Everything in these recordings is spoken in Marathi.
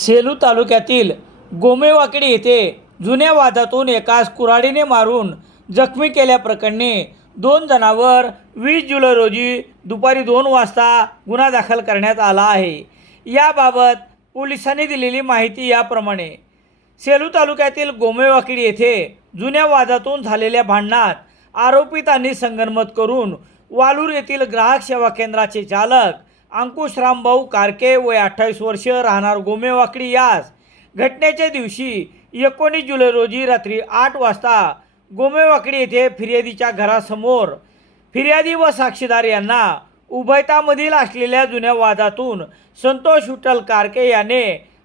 सेलू तालुक्यातील गोमेवाकडी येथे जुन्या वादातून एकास कुऱ्हाडीने मारून जखमी केल्याप्रकरणी दोन जणांवर वीस जुलै रोजी दुपारी दोन वाजता गुन्हा दाखल करण्यात आला आहे. याबाबत पोलिसांनी दिलेली माहिती याप्रमाणे सेलू तालुक्यातील गोमेवाकडी येथे जुन्या वादातून झालेल्या भांडणात आरोपितांनी संगनमत करून वालूर येथील ग्राहक सेवा केंद्राचे चालक अंकुश रामभाऊ कारके वय अठ्ठावीस वर्ष राहणार गोमेवाकडी यास. घटनेच्या दिवशी एकोणीस जुलै रोजी रात्री आठ वाजता गोमेवाकडी येथे फिर्यादीच्या घरासमोर फिर्यादी व साक्षीदार यांना उभयतामधील असलेल्या जुन्या वादातून संतोष विठ्ठल कारके याने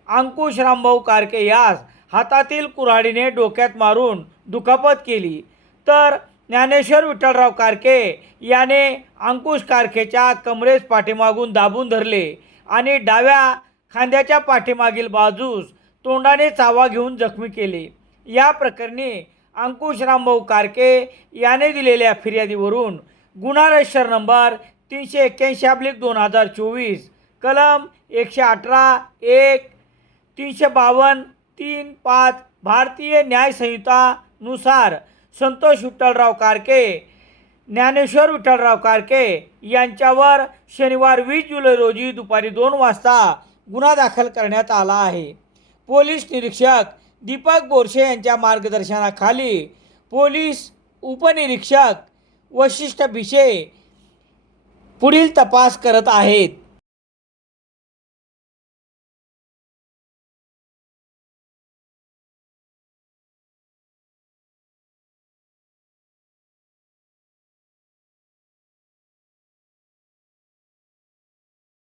अंकुश रामभाऊ कारके यास हातातील कुऱ्हाडीने डोक्यात मारून दुखापत केली. तर ज्ञानेश्वर विठ्ठलराव कारके याने अंकुश कारखेच्या कमरेस पाठीमागून दाबून धरले आणि डाव्या खांद्याच्या पाठीमागील बाजूस तोंडाने चावा घेऊन जखमी केले. या प्रकरणी अंकुश रामभाऊ कारके याने दिलेल्या फिर्यादीवरून गुन्हा रजिस्टर नंबर तीनशे एक्क्याऐंशी अब्लिक दोन हजार चोवीस कलम एकशे अठरा एक तीनशे बावन्न तीन पाच भारतीय न्याय संहितानुसार संतोष विठ्ठलराव कारके ज्ञानेश्वर विठ्ठलराव कारके यांच्यावर शनिवार वीस जुलै रोजी दुपारी दोन वाजता गुन्हा दाखल करण्यात आला आहे. पोलीस निरीक्षक दीपक बोरशे यांच्या मार्गदर्शनाखाली पोलीस उपनिरीक्षक वशिष्ठ भिशे पुढील तपास करत आहेत.